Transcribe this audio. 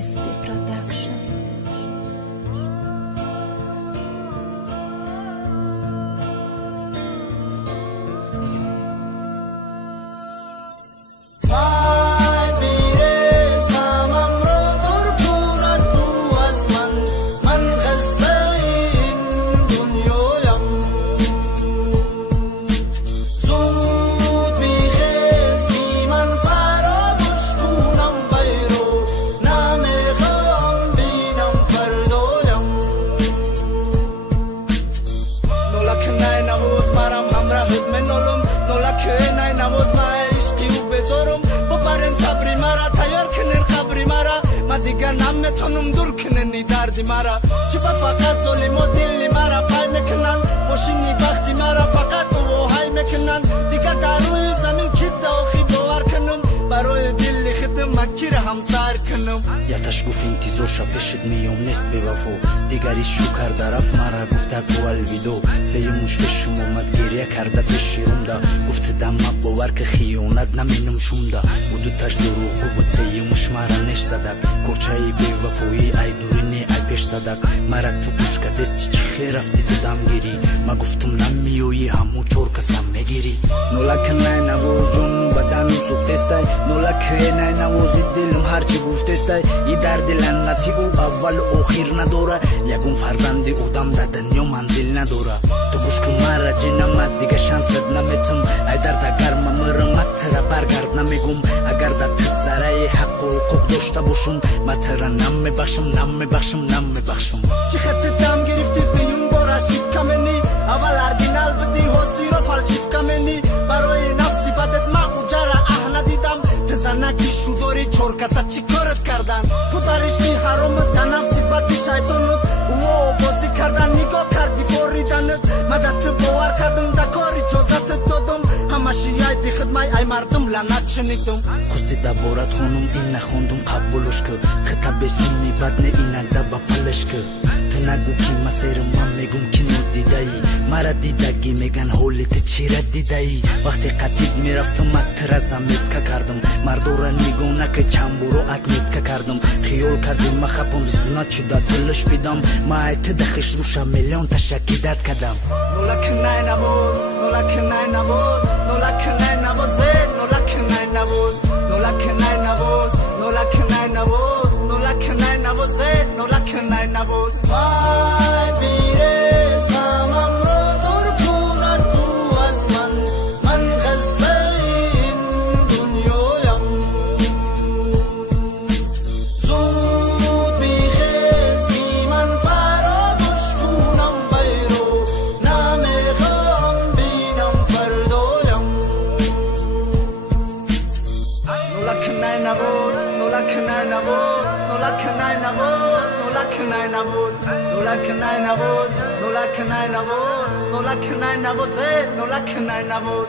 SP Production. دیگر نمیتونم دور کننی دردی مرا چی با فقط ظلم و دلی مرا پای میکنن ماشینی وقتی مرا فقط اوهای میکنن دیگر در روی زمین که داخی باور کنم برای دلی خودم مکیر همسر کنم یتش گفت انتظار پیشت میام نیست بوفا دیگری شو کرده رفت مرا گفته کو الویدو سیموش پیشم اومد گریه کرده پیشم دا گفت دم باور که خیانت نمینم شونده بودو تش دروغ بود سیموش مرا نش زدک کوچای بوفایی ای دورینی ای پیش زدک مرا تو گوش که دستی چی خیر رفتی تو دمگیری ما گفتم نمیویی همو چور کسم میگیری نولک نه نوز جون بدنم سوخت استای نولک نه نوزی دلم هرچی گفت استای ای درد لعنتی او اول و آخر نداره یگون فرزندی اودم در دنیا منزل نداره تو گوش کن مرا جنم دیگه شانست نمیتم ای درد اگر ممرم ترا برگرد نمیگم اگر در تزره حق و حقوق داشته باشم ما ترا نمیبخشم چی خط دم گرفتی دیون بارا شید کمینی اول اردینال بدی حسی رو فالشیف کمینی برای نفسی بدت مقوجه را اه ندیدم تزنکی شوداری چور کسا چی کارت کردن تو درشتی حرامت نفسی بدی شیطانت او بازی کردن نگاه کردی فوریدنت مدت باور کردم دکاری جازت دادم همشی یای خدمای ای مردم لعنت شنیدم خواستی دبارت خانم این نخوندم قبولش که خطاب سنی بد نه این دبا پلش که تو نگو که مسیر من میگم که نو دیدایی مرا دیدگی میگن حالت چی را دیدایی وقتی قطید میرفتم متر زمید که کردم مردورا نگونه که چند برو اکنید که کردم خیال کردیم ما خبم بزونه چی دا تلش بیدم ما ایت دخش روشا میلیون تشکیدت کدم نولک نه نبود نولک نه نبود نولک نه نبود نولک نه نبود نولک نه نبود نولک نه نبود نولک نه نبود نولک نه نبود وای بیره زمم رو دور کند تو از من غصه این دنیایم زود بیخیز بی من فراموش کنم بیرو نمیخوام بینم فردایم نولک نه نبود نولک نه نبود نولک نه نبود نولک نه نبود نولک نه نبود نولک نه نبود نولک نه نبود نولک نه نبود